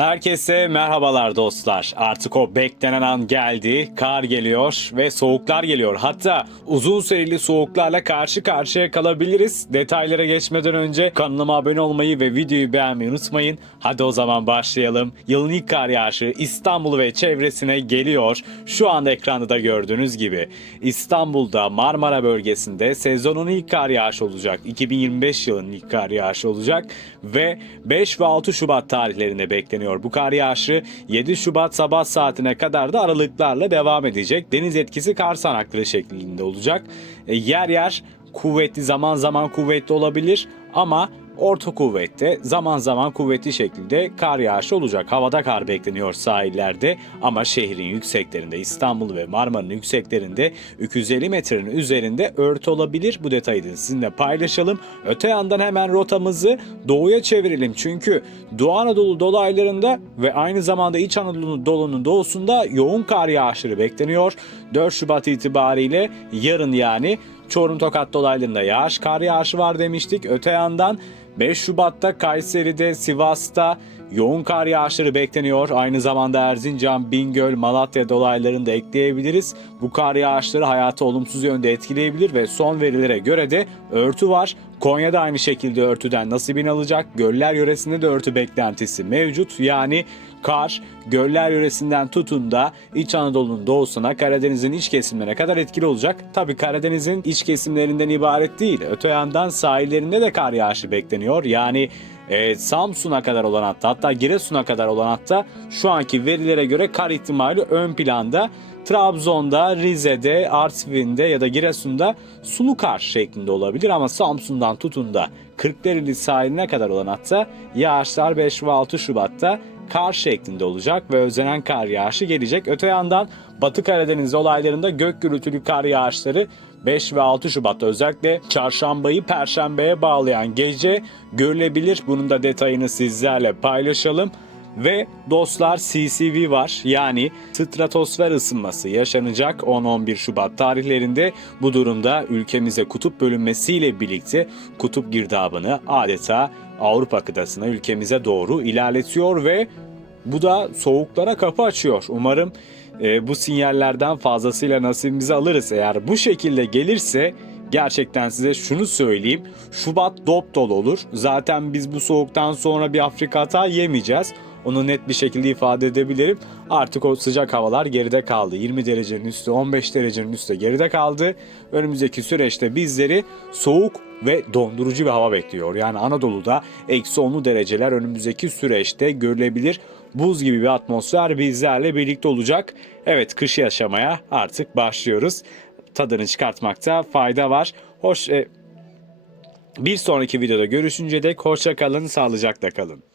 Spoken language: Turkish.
Herkese merhabalar dostlar. Artık o beklenen an geldi. Kar geliyor ve soğuklar geliyor. Hatta uzun süreli soğuklarla karşı karşıya kalabiliriz. Detaylara geçmeden önce kanalıma abone olmayı ve videoyu beğenmeyi unutmayın. Hadi o zaman başlayalım. Yılın ilk kar yağışı İstanbul ve çevresine geliyor. Şu anda ekranda da gördüğünüz gibi. İstanbul'da Marmara bölgesinde sezonun ilk kar yağışı olacak. 2025 yılının ilk kar yağışı olacak ve 5 ve 6 Şubat tarihlerinde bekleniyor. Bu kar yağışı 7 Şubat sabah saatine kadar da aralıklarla devam edecek. Deniz etkisi kar sanakları şeklinde olacak. E, yer yer kuvvetli zaman zaman kuvvetli olabilir ama orta kuvvette zaman zaman kuvvetli şekilde kar yağışı olacak. Havada kar bekleniyor sahillerde ama şehrin yükseklerinde İstanbul ve Marmara'nın yükseklerinde 250 metrenin üzerinde örtü olabilir. Bu detayı da sizinle paylaşalım. Öte yandan hemen rotamızı doğuya çevirelim. Çünkü Doğu Anadolu dolaylarında ve aynı zamanda İç Anadolu dolunun doğusunda yoğun kar yağışları bekleniyor. 4 Şubat itibariyle yarın yani Çorum Tokat dolaylarında yağış, kar yağışı var demiştik. Öte yandan 5 Şubat'ta Kayseri'de, Sivas'ta yoğun kar yağışları bekleniyor. Aynı zamanda Erzincan, Bingöl, Malatya dolaylarını da ekleyebiliriz. Bu kar yağışları hayatı olumsuz yönde etkileyebilir ve son verilere göre de örtü var. Konya'da aynı şekilde örtüden nasibini alacak. Göller yöresinde de örtü beklentisi mevcut. Yani kar göller yöresinden tutun da İç Anadolu'nun doğusuna Karadeniz'in iç kesimlerine kadar etkili olacak. Tabi Karadeniz'in iç kesimlerinden ibaret değil. Öte yandan sahillerinde de kar yağışı bekleniyor. Yani e, Samsun'a kadar olan hatta hatta Giresun'a kadar olan hatta şu anki verilere göre kar ihtimali ön planda. Trabzon'da, Rize'de, Artvin'de ya da Giresun'da sulu kar şeklinde olabilir ama Samsun'dan tutun da Kırklareli sahiline kadar olan hatta yağışlar 5 ve 6 Şubat'ta kar şeklinde olacak ve özlenen kar yağışı gelecek. Öte yandan Batı Karadeniz olaylarında gök gürültülü kar yağışları 5 ve 6 Şubat'ta özellikle çarşambayı perşembeye bağlayan gece görülebilir. Bunun da detayını sizlerle paylaşalım. Ve dostlar CCV var yani stratosfer ısınması yaşanacak 10-11 Şubat tarihlerinde. Bu durumda ülkemize kutup bölünmesiyle birlikte kutup girdabını adeta Avrupa kıtasına ülkemize doğru ilerletiyor ve bu da soğuklara kapı açıyor. Umarım e, bu sinyallerden fazlasıyla nasibimizi alırız. Eğer bu şekilde gelirse gerçekten size şunu söyleyeyim. Şubat dop dolu olur. Zaten biz bu soğuktan sonra bir Afrika hata yemeyeceğiz. Onu net bir şekilde ifade edebilirim. Artık o sıcak havalar geride kaldı. 20 derecenin üstü, 15 derecenin üstü geride kaldı. Önümüzdeki süreçte bizleri soğuk ve dondurucu bir hava bekliyor. Yani Anadolu'da eksi 10'lu dereceler önümüzdeki süreçte görülebilir. Buz gibi bir atmosfer bizlerle birlikte olacak. Evet kış yaşamaya artık başlıyoruz. Tadını çıkartmakta fayda var. Hoş e, bir sonraki videoda görüşünce dek hoşça kalın, sağlıcakla kalın.